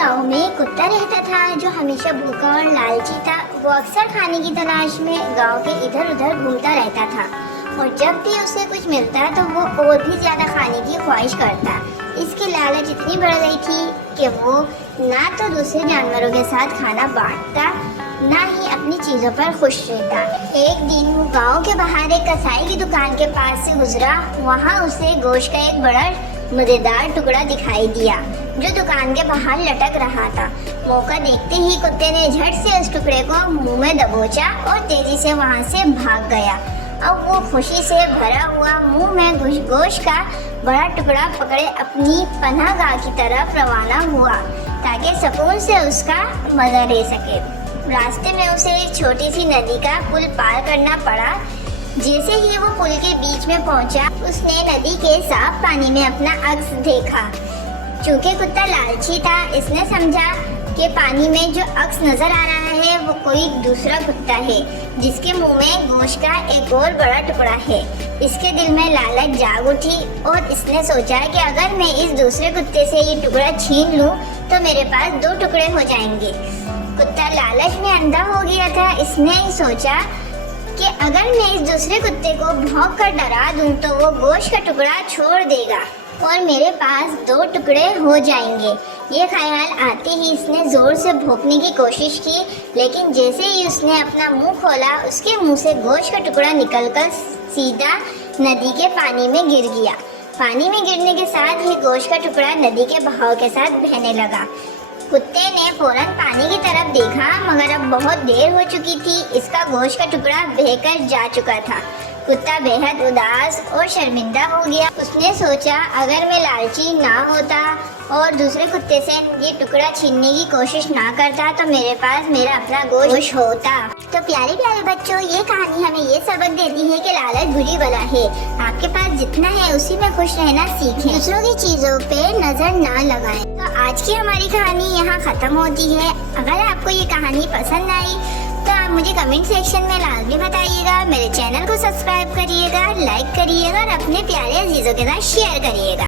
गांव में एक कुत्ता रहता था जो हमेशा भूखा और लालची था। वो अक्सर खाने की तलाश में गांव के इधर उधर घूमता रहता था और जब भी उसे कुछ मिलता तो वो और भी ज्यादा खाने की ख्वाहिश करता। इसकी लालच इतनी बढ़ गई थी कि वो ना तो दूसरे जानवरों के साथ खाना बांटता, ना ही अपनी चीजों पर खुश रहता। एक दिन वो गांव के बाहर एक कसाई की दुकान के पास से गुजरा। वहां उसे गोश्त का एक बड़ा मजेदार टुकड़ा दिखाई दिया जो दुकान के बाहर लटक रहा था। मौका देखते ही कुत्ते ने झट से उस टुकड़े को मुंह में दबोचा और तेजी से वहां से भाग गया। अब वो खुशी से भरा हुआ मुंह में गोश्त का बड़ा टुकड़ा पकड़े अपनी पनाहगाह की तरफ रवाना हुआ ताकि सुकून से उसका मजा ले सके। रास्ते में उसे एक छोटी सी नदी का पुल पार करना पड़ा। जैसे ही वो पुल के बीच में पहुंचा, उसने नदी के साफ पानी में अपना अक्स देखा। चूंकि कुत्ता लालची था, इसने समझा कि पानी में जो अक्स नजर आ रहा है वो कोई दूसरा कुत्ता है जिसके मुंह में गोश्त का एक और बड़ा टुकड़ा है। इसके दिल में लालच जाग उठी और इसने सोचा कि अगर मैं इस दूसरे कुत्ते से ये टुकड़ा छीन लूं तो मेरे पास 2 टुकड़े हो जाएंगे। कुत्ता लालच में अंधा हो गया था। इसने सोचा कि अगर मैं इस दूसरे कुत्ते को भौंक कर डरा दूं तो वो गोश्त का टुकड़ा छोड़ देगा और मेरे पास 2 टुकड़े हो जाएंगे। ये ख्याल आते ही इसने जोर से भौंकने की कोशिश की, लेकिन जैसे ही उसने अपना मुंह खोला, उसके मुंह से गोश्त का टुकड़ा निकलकर सीधा नदी के पानी में गिर गया। पानी में गिरने के साथ ही गोश्त का टुकड़ा नदी के बहाव के साथ बहने लगा। कुत्ते ने फौरन पानी की तरफ देखा, मगर अब बहुत देर हो चुकी थी। इसका गोश्त का टुकड़ा बहकर जा चुका था। कुत्ता बेहद उदास और शर्मिंदा हो गया। उसने सोचा अगर मैं लालची ना होता और दूसरे कुत्ते से ये टुकड़ा छीनने की कोशिश ना करता तो मेरे पास मेरा अपना गोश्त होता। तो प्यारे प्यारे बच्चों, ये कहानी हमें ये सबक देती है कि लालच बुरी बला है। आपके पास जितना है उसी में खुश रहना सीखें, दूसरों की चीजों पे नजर ना लगाएं। तो आज की हमारी कहानी यहाँ खत्म होती है। अगर आपको ये कहानी पसंद आई तो आप मुझे कमेंट सेक्शन में लाजमी बताइएगा। मेरे चैनल को सब्सक्राइब करिएगा, लाइक करिएगा और अपने प्यारे अजीजों के साथ शेयर करिएगा।